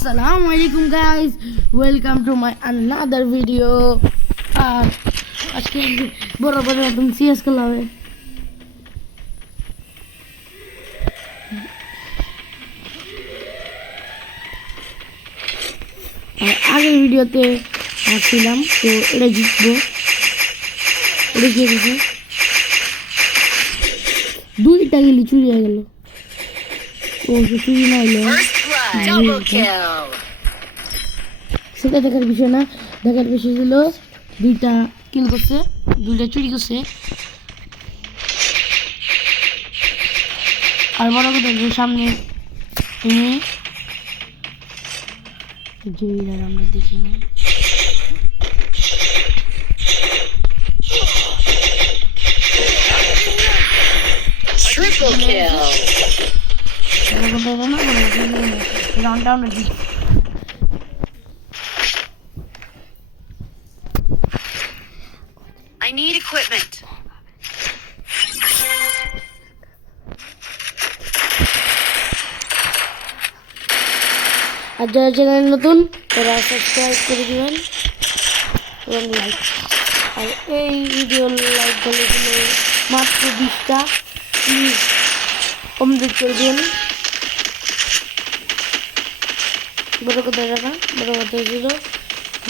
Assalamualaikum guys, welcome to my another video. আজকে বরাবর একদম সিএস খেলা হবে। আগের ভিডিওতে ছিলাম তো এটা জিতবো। এটা কি গেছে, দুইটা গেলি চুরি হয়ে গেল। ও চুরি না হলো সেটা দেখার বিষয় না, দেখার বিষয় ছিল দুইটা কিল করছে, দুইটা চুরি করছে। আর বড় কথা সামনে আমরা দেখি না। Triple kill. Round down again. I need equipment. আর যারা চ্যানেল নতুন তারা সাবস্ক্রাইব করে দিবেন এবং লাইক। আর এই ভিডিও লাইক করলে মাত্র 20টা, প্লিজ কমপ্লিট করে দিন। বড় কথা না, বড় কথা ছিল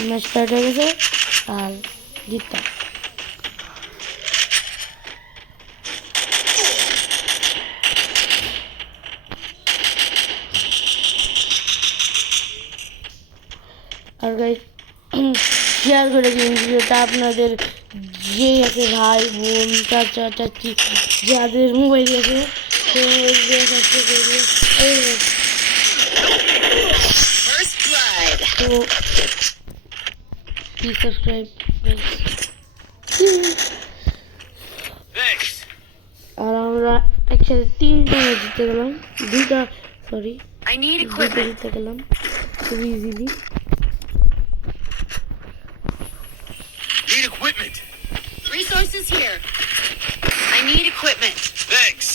ম্যাচ স্টার্ট হয়ে গেছে আর জিততাম। আর গাইস শেয়ার করে দিন ভিডিওটা আপনাদের যে আছে ভাই বোন চাচা চাচি যাদের মোবাইল আছে সেই মোবাইল দিয়ে সাবস্ক্রাইব করে দিন। তো প্লিজ সাবস্ক্রাইব। আর আমরা একসাথে 3টা ম্যাচ জিতে গেলাম, দুইটা জিতে গেলাম খুব easily. Need equipment. Resources here. I need equipment. Thanks.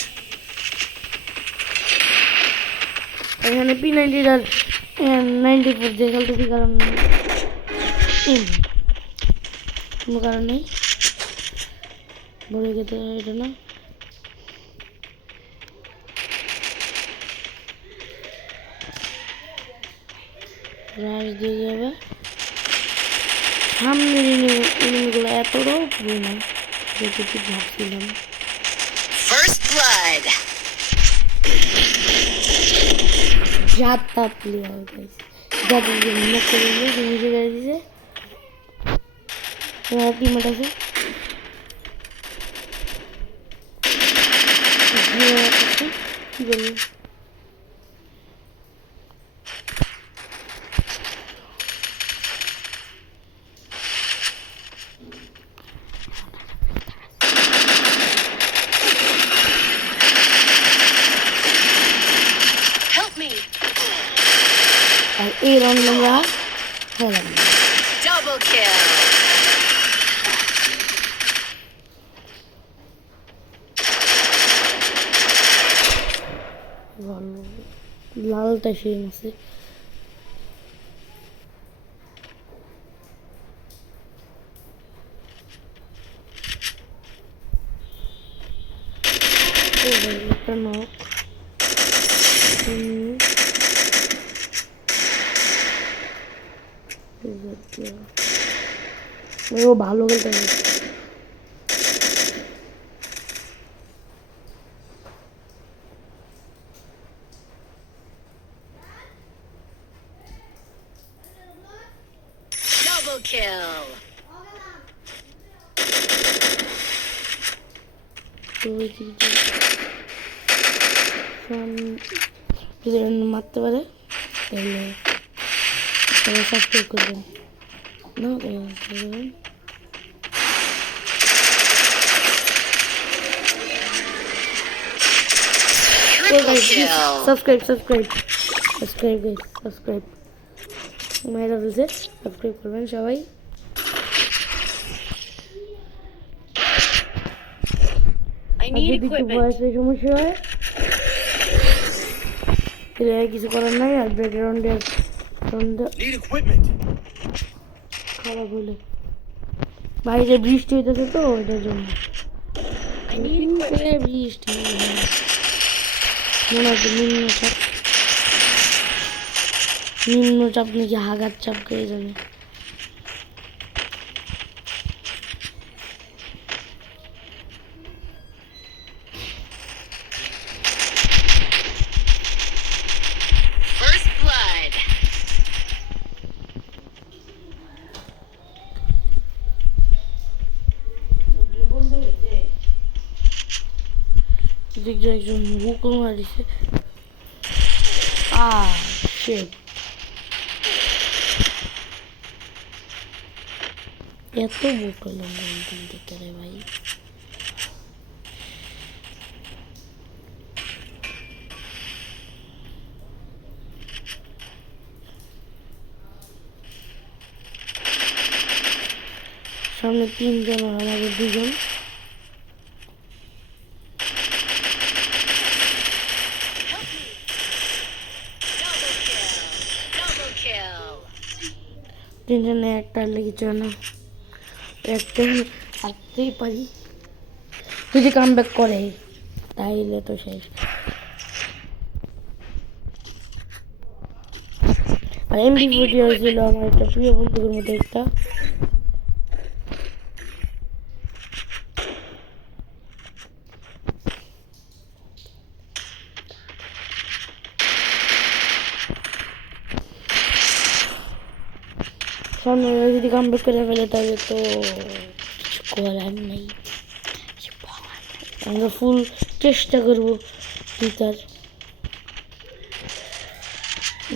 এখানে P90 আর 94 দিয়ে খেলতেছি, কারণ কোনো কারণ নেই। বলে গেতে এটা না, রাশ দিয়ে যাবে সামনের এনিমিগুলো এতটাও পুরো না যেটুকু ভাবছিলাম। First blood. জাত তাপলি হয় গাইস, যাদের যে মুখ করে দিলে নিচে গাড়ি দিছে। তোমার টিমমেট আছে কি বলবো, আর এই রাউন্ড আমরা খেলাম। Double kill. লালটা সেই আছে। একটা নক ও ভালো খেলতে হবে। Double kill. যদি মারতে পারে তাহলে সাবস্ক্রাইব করবেন না, সাবস্ক্রাইব মেয়েরা বলছে সাবস্ক্রাইব করবেন সবাই। যদি বয়সের সমস্যা হয় কিছু করার নাই। আর ব্যাকগ্রাউন্ডের সন্ধ্যা Need equipment. খারাপ হলে বাইরে বৃষ্টি হইতেছে তো ওইটার জন্য I need equipment. বৃষ্টি মনে হচ্ছে নিম্নচাপ নাকি হাগার চাপ খেয়ে যাবে First blood. দেখছি একজন বুকও মারিছে শিট এত বুক হলাম দেখতে রে ভাই সামনে 3 জন আর আমাদের 2 জন Double kill. 3 জনে একটা লেগেছে না একটা আসতেই পারি যদি কাম ব্যাক করে তাইলে তো শেষ আর এমডি ভিডিও ছিল আমার একটা প্রিয় বন্ধুদের মধ্যে একটা সামনে যদি কাম ব্যাক করে ফেলে তাহলে তো কিছু করার নেই আমরা ফুল চেষ্টা করবো জিতার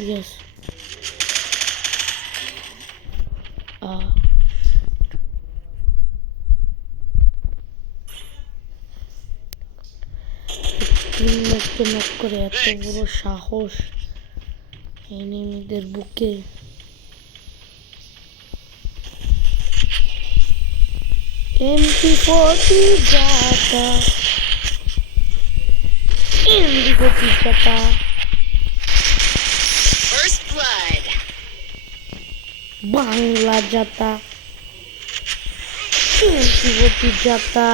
ইয়েস নক করে এত বড় সাহস এনিমিদের বুকে MP40 जाता MP40 जाता First blood. बांग्ला जाता MP40 जाता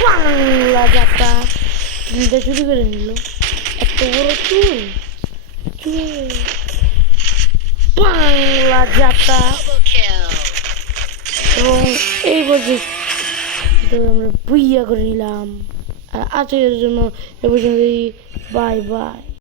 বাংলা যাতা কিলটা চুরি করে নিল এত বড় চুল বাংলা যাতা Double kill. এবং এই পর্যন্ত আমরা বুইয়া করে নিলাম আর আজকের জন্য এ পর্যন্ত বাই বাই